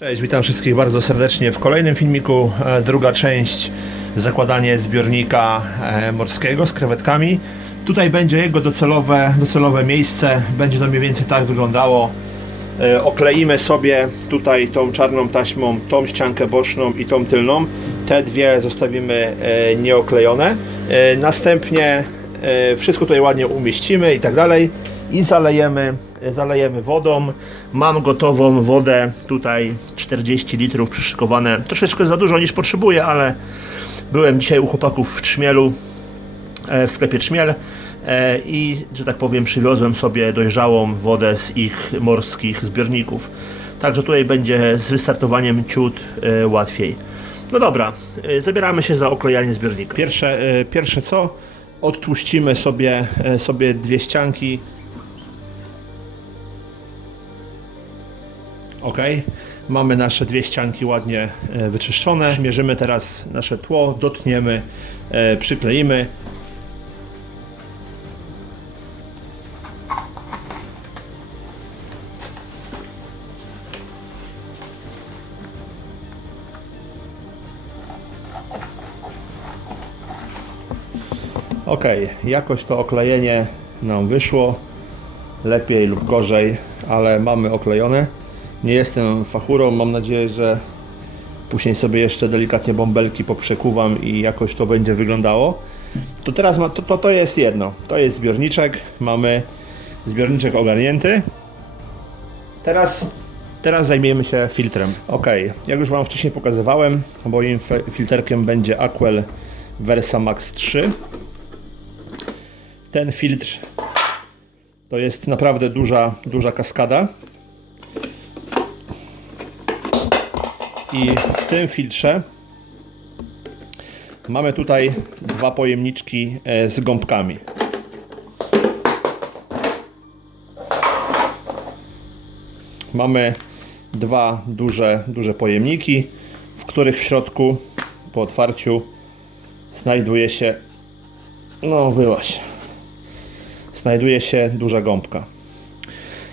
Cześć, witam wszystkich bardzo serdecznie w kolejnym filmiku. E, Druga część zakładanie zbiornika e, morskiego z krewetkami. Tutaj będzie jego docelowe, docelowe miejsce. Będzie to mniej więcej tak wyglądało. E, Okleimy sobie tutaj tą czarną taśmą tą ściankę boczną i tą tylną. Te dwie zostawimy nieoklejone. Następnie wszystko tutaj ładnie umieścimy i tak dalej i zalejemy, zalejemy wodą. Mam gotową wodę, tutaj 40 litrów przyszykowane. Troszeczkę za dużo niż potrzebuję, ale byłem dzisiaj u chłopaków w Trzmielu, e, w sklepie Trzmiel e, i, że tak powiem, przywiozłem sobie dojrzałą wodę z ich morskich zbiorników. Także tutaj będzie z wystartowaniem ciut e, łatwiej. No dobra, zabieramy się za oklejanie zbiornika. Pierwsze, pierwsze co? Odtłuścimy sobie, sobie dwie ścianki Ok, mamy nasze dwie ścianki ładnie e, wyczyszczone. Mierzymy teraz nasze tło, dotniemy, e, przykleimy. Ok, jakoś to oklejenie nam wyszło. Lepiej lub gorzej, ale mamy oklejone. Nie jestem fachurą, mam nadzieję, że później sobie jeszcze delikatnie bąbelki poprzekuwam i jakoś to będzie wyglądało. To teraz ma, to, to, to jest jedno. To jest zbiorniczek. Mamy zbiorniczek ogarnięty. Teraz, teraz zajmiemy się filtrem. Ok, jak już Wam wcześniej pokazywałem, moim filterkiem będzie Aquel Versa Max 3. Ten filtr to jest naprawdę duża, duża kaskada. I w tym filtrze mamy tutaj dwa pojemniczki e, z gąbkami. Mamy dwa duże, duże pojemniki, w których w środku po otwarciu znajduje się no byłaś znajduje się duża gąbka.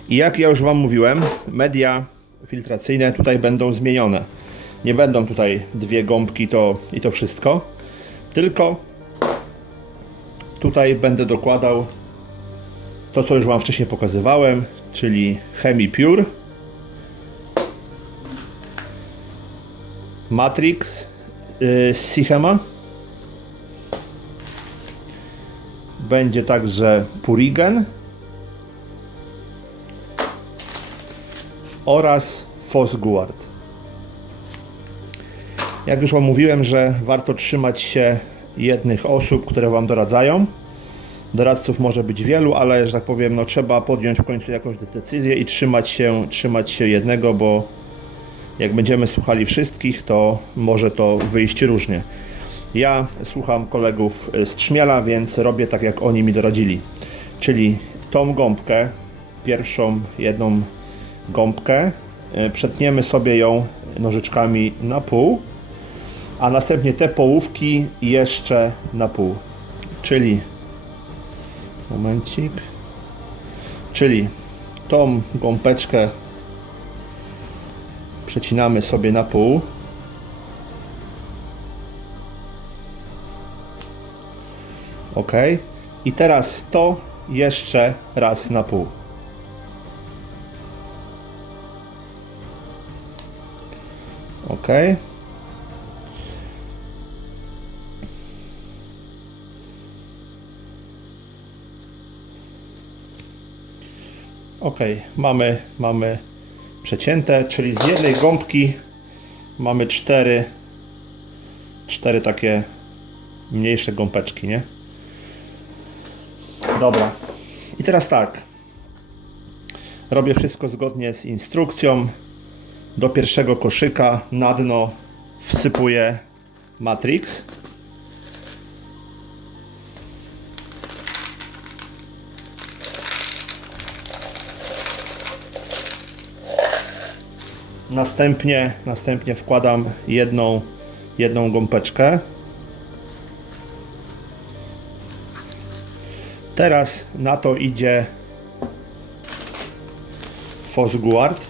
I jak ja już Wam mówiłem, media filtracyjne tutaj będą zmienione. Nie będą tutaj dwie gąbki to, i to wszystko, tylko tutaj będę dokładał to, co już Wam wcześniej pokazywałem, czyli Chemi Pure, Matrix yy, z Sichema, będzie także Purigen oraz Fosguard. Jak już Wam mówiłem, że warto trzymać się jednych osób, które Wam doradzają. Doradców może być wielu, ale że tak powiem, no trzeba podjąć w końcu jakąś decyzję i trzymać się, trzymać się jednego, bo jak będziemy słuchali wszystkich, to może to wyjść różnie. Ja słucham kolegów z Trzmiela, więc robię tak, jak oni mi doradzili. Czyli tą gąbkę, pierwszą jedną gąbkę, e, przetniemy sobie ją nożyczkami na pół, a następnie te połówki jeszcze na pół. Czyli, momencik, czyli tą gąbeczkę przecinamy sobie na pół. Ok. I teraz to jeszcze raz na pół. Ok. Ok, mamy, mamy przecięte, czyli z jednej gąbki mamy cztery, cztery takie mniejsze gąbeczki, nie? Dobra. I teraz tak. Robię wszystko zgodnie z instrukcją. Do pierwszego koszyka na dno wsypuję Matrix. Następnie, następnie wkładam jedną, jedną gąbeczkę. Teraz na to idzie Fosguard.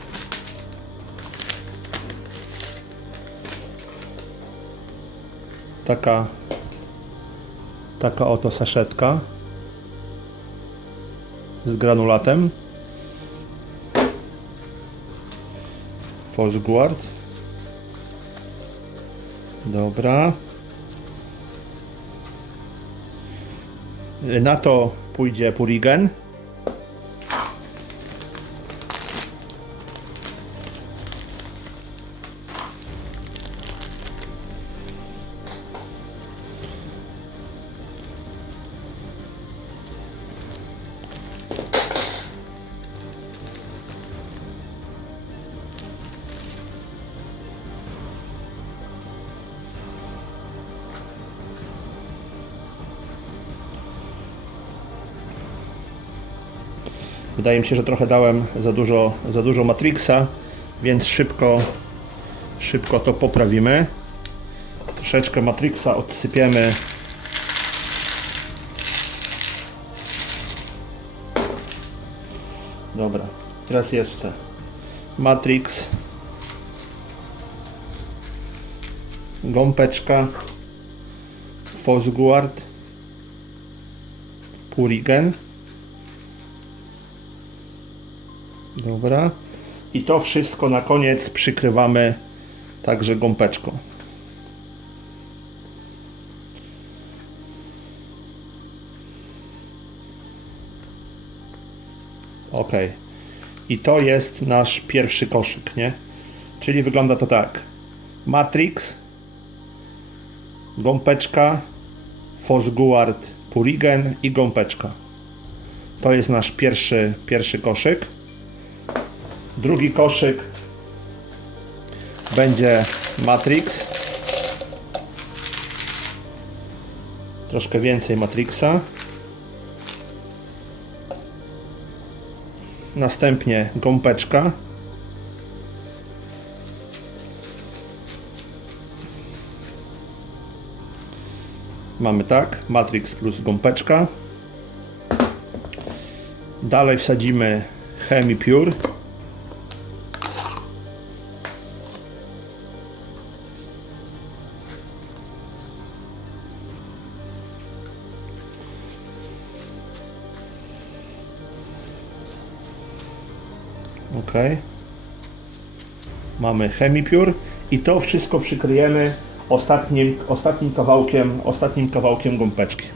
Taka, taka oto saszetka z granulatem. Fosguard. Dobra. Na to pójdzie Purigen. Wydaje mi się, że trochę dałem za dużo, za dużo Matrixa, więc szybko, szybko to poprawimy. Troszeczkę Matrixa odsypiemy. Dobra, teraz jeszcze Matrix. Gąbeczka. Fosguard. Purigen. Dobra. I to wszystko na koniec przykrywamy także gąbeczką. Ok. I to jest nasz pierwszy koszyk, nie? Czyli wygląda to tak. Matrix, gąbeczka, Fosguard, Purigen i gąbeczka. To jest nasz pierwszy, pierwszy koszyk. Drugi koszyk będzie Matrix. Troszkę więcej Matrixa. Następnie gąbeczka. Mamy tak, Matrix plus gąbeczka. Dalej wsadzimy Hemipure. Ok. Mamy Hemipure i to wszystko przykryjemy ostatnim, ostatnim kawałkiem, ostatnim kawałkiem gąbeczki.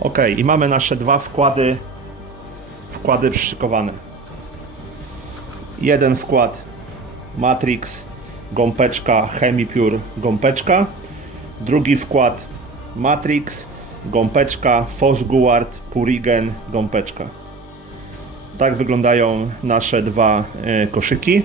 Ok, i mamy nasze dwa wkłady, wkłady przyszykowane. Jeden wkład Matrix, gąbeczka, Hemipure, gąbeczka. Drugi wkład Matrix, gąbeczka, Fosguard, Purigen, gąbeczka. Tak wyglądają nasze dwa e, koszyki.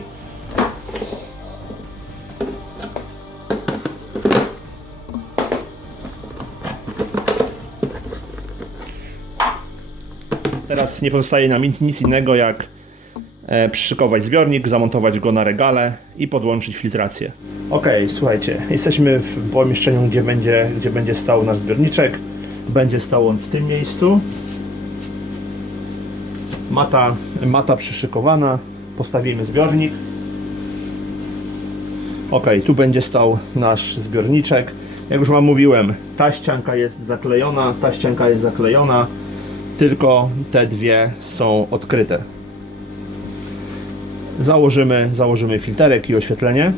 Teraz nie pozostaje nam nic, nic innego jak e, przyszykować zbiornik, zamontować go na regale i podłączyć filtrację. Ok, słuchajcie, jesteśmy w pomieszczeniu, gdzie będzie, gdzie będzie stał nasz zbiorniczek. Będzie stał on w tym miejscu. Mata, mata przyszykowana. Postawimy zbiornik. Ok, tu będzie stał nasz zbiorniczek. Jak już Wam mówiłem, ta ścianka jest zaklejona, ta ścianka jest zaklejona, tylko te dwie są odkryte. Założymy, założymy filterek i oświetlenie.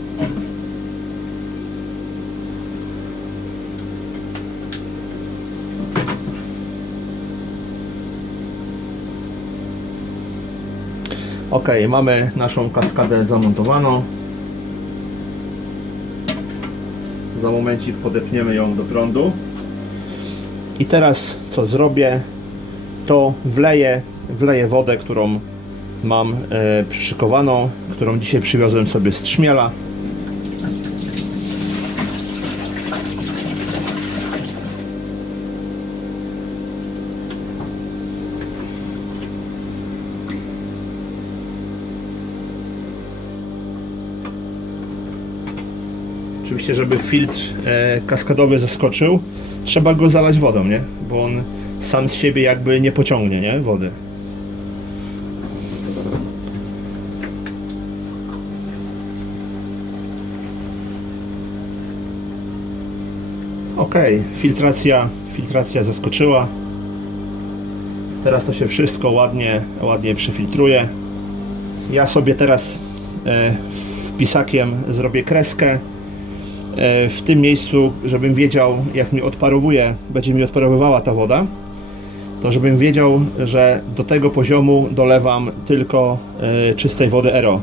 Ok, mamy naszą kaskadę zamontowaną. Za momencik podepniemy ją do prądu. I teraz co zrobię, to wleję, wleję wodę, którą mam e, przyszykowaną, którą dzisiaj przywiozłem sobie z Trzmiela. oczywiście, żeby filtr e, kaskadowy zaskoczył, trzeba go zalać wodą, nie? Bo on sam z siebie jakby nie pociągnie, nie? Wody. ok, filtracja, filtracja zaskoczyła. Teraz to się wszystko ładnie, ładnie przefiltruje. Ja sobie teraz e, wpisakiem zrobię kreskę w tym miejscu, żebym wiedział, jak mi odparowuje, będzie mi odparowywała ta woda, to żebym wiedział, że do tego poziomu dolewam tylko e, czystej wody ERO.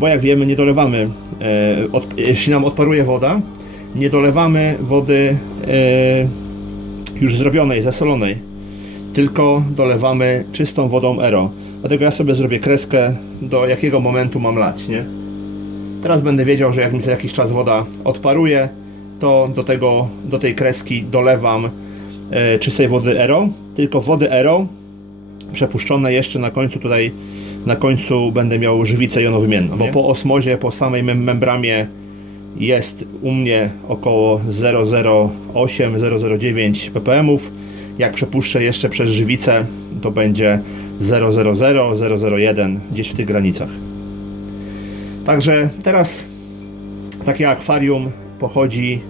Bo jak wiemy, nie dolewamy, e, jeśli nam odparuje woda, nie dolewamy wody e, już zrobionej, zasolonej, tylko dolewamy czystą wodą ERO. Dlatego ja sobie zrobię kreskę, do jakiego momentu mam lać, nie? Teraz będę wiedział, że jak mi za jakiś czas woda odparuje, to do, tego, do tej kreski dolewam e, czystej wody ERO, tylko wody ERO przepuszczone jeszcze na końcu tutaj, na końcu będę miał żywicę jonowymienną, bo po osmozie, po samej mem membramie jest u mnie około 0,08-0,09 ppm. Jak przepuszczę jeszcze przez żywicę, to będzie 0,00-0,01 gdzieś w tych granicach. Także teraz takie akwarium pochodzi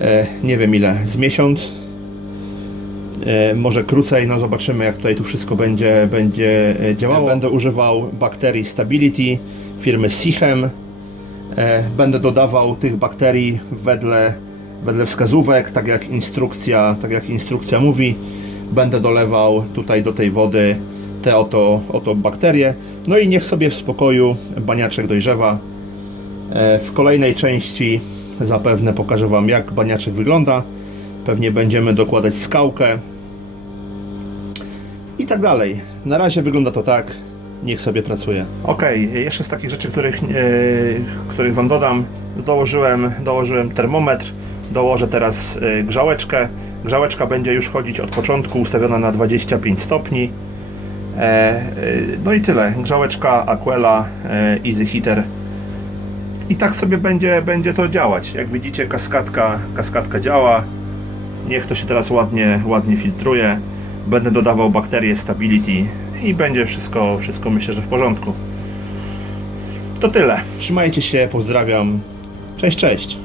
e, nie wiem ile, z miesiąc, e, może krócej, no zobaczymy jak tutaj tu wszystko będzie, będzie e, działało. Będę używał bakterii Stability firmy Sichem. E, Będę dodawał tych bakterii wedle, wedle wskazówek, tak jak instrukcja, tak jak instrukcja mówi. Będę dolewał tutaj do tej wody te oto, oto bakterie. No i niech sobie w spokoju baniaczek dojrzewa. E, W kolejnej części zapewne pokażę Wam jak baniaczek wygląda. Pewnie będziemy dokładać skałkę i tak dalej. Na razie wygląda to tak. Niech sobie pracuje. Ok, jeszcze z takich rzeczy, których, e, których Wam dodam, dołożyłem, dołożyłem termometr. Dołożę teraz e, grzałeczkę. Grzałeczka będzie już chodzić od początku, ustawiona na 25 stopni. E, e, no i tyle. Grzałeczka Aquela e, Easy Heater. I tak sobie będzie, będzie to działać. Jak widzicie, kaskadka, kaskadka działa. Niech to się teraz ładnie, ładnie filtruje. Będę dodawał bakterie Stability i będzie wszystko, wszystko myślę, że w porządku. To tyle. Trzymajcie się, pozdrawiam. Cześć, cześć.